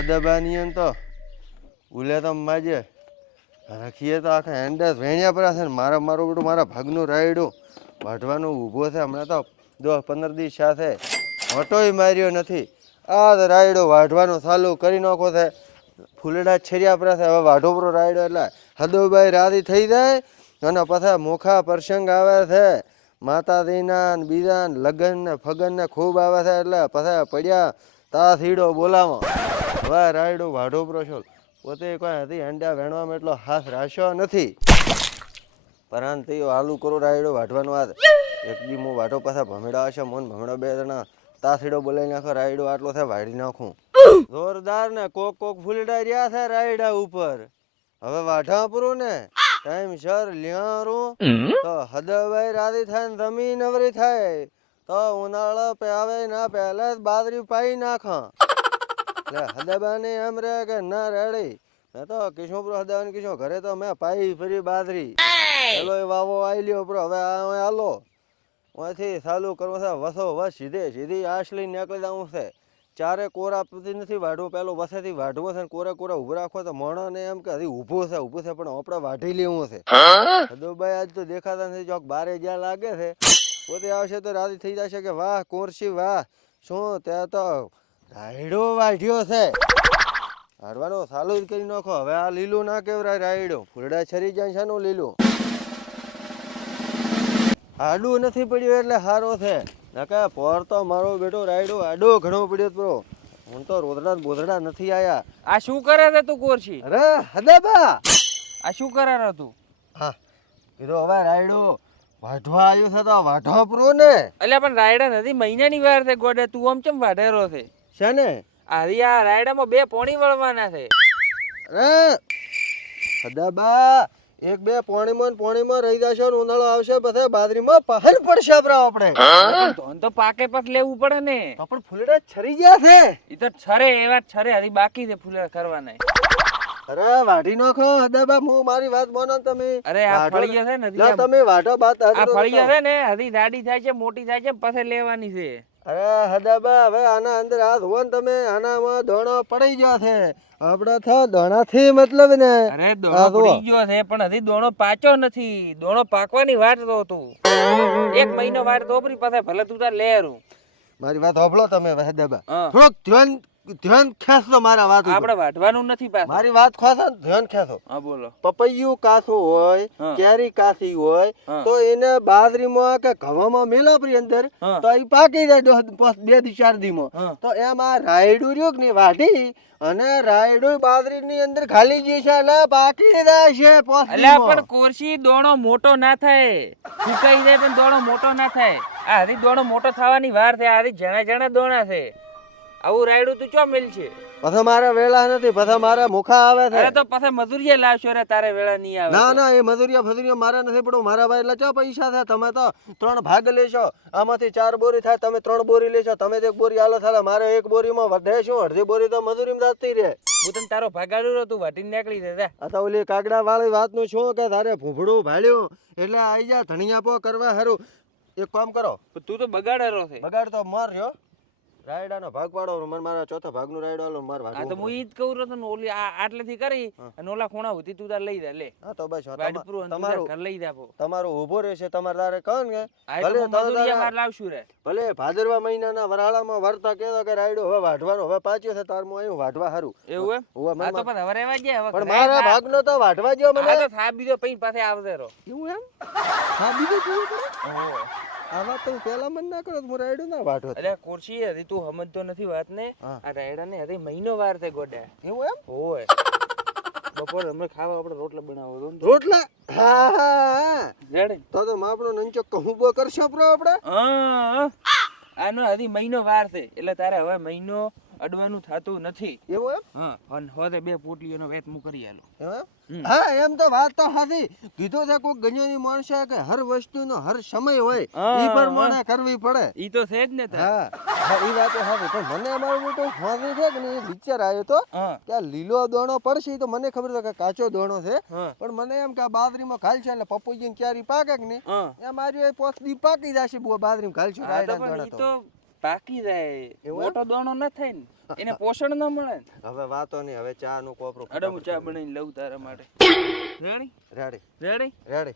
હદબાની તો ઉલે તો માજે રાખીએ તો આખા હેન્ડસ વેણ્યા પર છે ને મારો બેટું મારા ભાગનું રાયડું વાઢવાનું ઊભો છે હમણાં તો 10-15 દિવસ સાથે વટોય માર્યો નથી. આ રાયડો વાઢવાનું ચાલુ કરી નાખો છે. ફૂલડા છેર્યા પર છે હવે વાઢોપરો રાયડો એટલે હદોબાઈ રાધી થઈ જાય અને પછી મોખા પ્રસંગ આવે છે માતાજીના ને બીજા લગ્ન ને ફગન ને ખૂબ આવે છે એટલે પછી પડ્યા તા સીડો બોલાવો હવે રાયડો વાઢોપરો છો. પોતે કોઈ હતી અંડા વેણવામાં એટલો હાથ રાખ્યો નથી પરંતુ હાલું કરો રાયડો વાઢવાનો આ એક દી હું વાઢો પાછા ભમેડા હશે મોન ભમેડો 2 જણા તાસીડો બોલાવી નાખો રાયડો આટલો થાય વાઢી નાખું જોરદાર ને કોક ફૂલડા રહ્યા છે રાયડા ઉપર. હવે વાઢા પૂરું ને ટાઈમ સર લ્યારું તો હદવાઈ રાધી થાય ને જમીન અવરી થાય તો ઉનાળો આવે ના પહેલા જ બાદરી પાઈ નાખા. હદબાને એમ રે કે ના રેડી મેં તો કિશોપુર હદબાને કિશો ઘરે તો મેં પાઈ ફરી બાદરી પેલો વાવો આવી લ્યો પ્રો હવે હાલો અહીંથી ચાલુ કરવો છે વસો વસ સીધી આશલી નીકળી જવું છે. ચારે કોરા પછી નથી વાઢવું પેલો વસેથી વાઢવો છે કોરે ઉભું રાખવો તો મોણો ને એમ કે હજી ઊભું છે પણ આપણે વાઢી લેવું છે. હદોભાઈ આજ તો દેખાતા નથી ચોક બારે જ્યાં લાગે છે પોતે આવશે તો રાજી થઈ જશે કે વાહ કોરસી વાહ શું ત્યાં તો રાયડો વાઢ્યો છે. હારવાનો ચાલુ જ કરી નાખો હવે આ લીલું ના કેવરાય રાયડો ફૂલડા છરી જાય છે નું લીલું આડું નથી પડ્યું એટલે સારો છે નકા પોર તો મારો બેટો રાયડો આડો ઘણો પડ્યો પ્રો હું તો રોદડા બોધડા નથી આયા. આ શું કરે છે તું કોરસી? અરે હદાબા આ શું કરે છે તું? હા કીધું હવે રાયડો વાઢવા આવ્યો છે તો વાઢવા પ્રો ને એટલે પણ રાયડા નથી મહિનાની વાર છે ગોડે તું આમ ચમ વાઢેરો છે? છે ને આ રાયડામાં 2 પોણી વળવાના છે. અરે હદાબા 1-2 પોણીમાં રહી જશે ઉનાળો આવશે પછી બાદરીમાં પહાડ પડશે આપણે તો પાકે પક લેવું પડે ને તો પણ ફૂલડા છરી ગયા છે. ઈ તો છરે એવા છરે હજી બાકી છે ફૂલડા કરવાના. અરે વાઢી નાખો હદાબા હું મારી વાત માનો તમે. અરે આ ફળિયા છે ને લા તમે વાઢો બાત આ ફળિયા છે ને હજી દાડી થાય છે મોટી થાય છે પછી લેવાની છે. અરે હદાબા હવે આના અંદર હાથ હોન તમે આનામાં દોણો પડી ગયો છે આપણે તો દોણાથી મતલબ ને. અરે દોણો પડી ગયો છે પણ હજી દોણો પાક્યો નથી. દોણો પાકવાની વાટ તો તું 1 મહિનો વાટ તો ઓપરી પાસે ભલે તું તાર લેરું. મારી વાત સાંભળો તમે હદાબા થોડોક ધ્યાન ખેંચો મારા વાત આપણે વાઢવાનું નથી પાછું. મારી વાત ખાસો ધ્યાન ખેંચો. હા બોલો. પપૈયું કાસું હોય કેરી કાસી હોય તો એને બાજરીમાં કે ઘવામાં મેલાપરી અંદર તો એ પાકી જાય 2-4 દીમાં તો એમાં રાયડું રહ્યું કે નહીં વાઢી અને રાયડું બાજરી ની અંદર ખાલી જશે એટલે પાકી જાય છે. એટલે પણ કોરસી દોણો મોટો ના થાય સુકાઈ જાય પણ દોણો મોટો ના થાય. આ હજી દોણો મોટો થવાની વાર છે. આ હજી જણા દોણા છે. આવું રાયડું તું ચો મિલ છે? પછી મારા વેળા નથી પછી મારા મુખા આવે છે. અરે તો પછી મજૂરીએ લાવશો રે તારે વેળા નહીં આવે. ના એ મજૂરિયા મારા નથી પડો મારા ભાઈ એટલે ચો પૈસા છે. તમે તો 3 ભાગ લેશો આમાંથી 4 બોરી થાય તમે 3 બોરી લેશો તમે 1 બોરી આલો થાય મારે 1 બોરીમાં વધે શું અડધી બોરી તો મજૂરીમાં જતી રહે. હું તને તારો ભાગાડું તું વાટીને નીકળી દે. આ તો ઓલી કાગડા વાળી વાત નું શું કે તારે ભૂભડું ભાળ્યું એટલે આઈ જા ધણિયા પો કરવા હારું એક કામ કરો. તું તો બગાડેરો છે. બગાડ તો માર રહ્યો રાયડાનો ભાગ પાડો મને મારા ચોથા ભાગનું રાયડો આલો માર વાટ. આ તો હું ઈ જ કહું રહ્યો તો ઓલી આટલેથી કરી અને ઓલા ખૂણા સુધી તું તાર લઈ જા લે. હા તો બસ તમારું ઘર લઈ જા. તમારું ઊભો રહેશે તમારે તારે કહો ને ભલે મજૂરીયા માર લાવશું રે. ભલે ભાદરવા મહિનાના વરાળામાં વર્તા કહેતો કે રાયડો હવે વાઢવાનો હવે પાચ્યો છે તાર હું અહીં વાઢવા હારું. એવું એમ? આ તો પણ હવે રહેવા ગયા હવે. પણ મારા ભાગનો તો વાઢવા જો મને. આ તો થાપ બીજો પૈન પાસે આવશે રો. એવું એમ? હા બીજો પૂરો કરો. ઓહો આ વાત તો પેલા મન ના કરો હું રાયડો ના વાઢો. અરે કોરસી હજી તું સમજતો નથી વાત ને. આ રાયડા ને હજી મહિનો વાર છે ગોડા. એવું એમ? હોય બપોર અમે ખાવા આપણે રોટલા બનાવો. રોટલા? હા જાણે તો આપણો નંચો કહુબો કરશો પ્રો આપણે. આનો હજી મહિનો વાર છે એટલે તારે હવે મહિનો અડવાનું થતું નથી. એવું એમ? હા અને હોદે 2 પોટલીઓનો વેત મુ કરી આલો. હા એમ તો વાત તો સાચી કીધું છે કોઈ ગણ્યોની માણસે કે હર વસ્તુનો હર સમય હોય ઈ પ્રમાણે કરવી પડે. ઈ તો છે જ ને. હા ઈ વાત તો સાચી પણ મને અમારું મોટો ફાંસી છે કે ને વિચાર આવ્યો તો કે આ લીલો દોણો પડશે તો મને ખબર છે કે કાચો દોણો છે પણ મને એમ કે આ બાજરીમાં ખાલશે એટલે પપૈયું ક્યારી પાકે કે નહીં એમ મારી પોસડી પાકી જશે બાજરીમાં ખાલશે રાયડા દોણા. તો પાકી જાય એવું મોટો દોણો ન થાય ને એને પોષણ ન મળે ને. હવે વાતો નહીં, હવે ચા નું કોપરું અરે હું ચા બનાવીને લઉં તારા માટે. Ready ready ready ready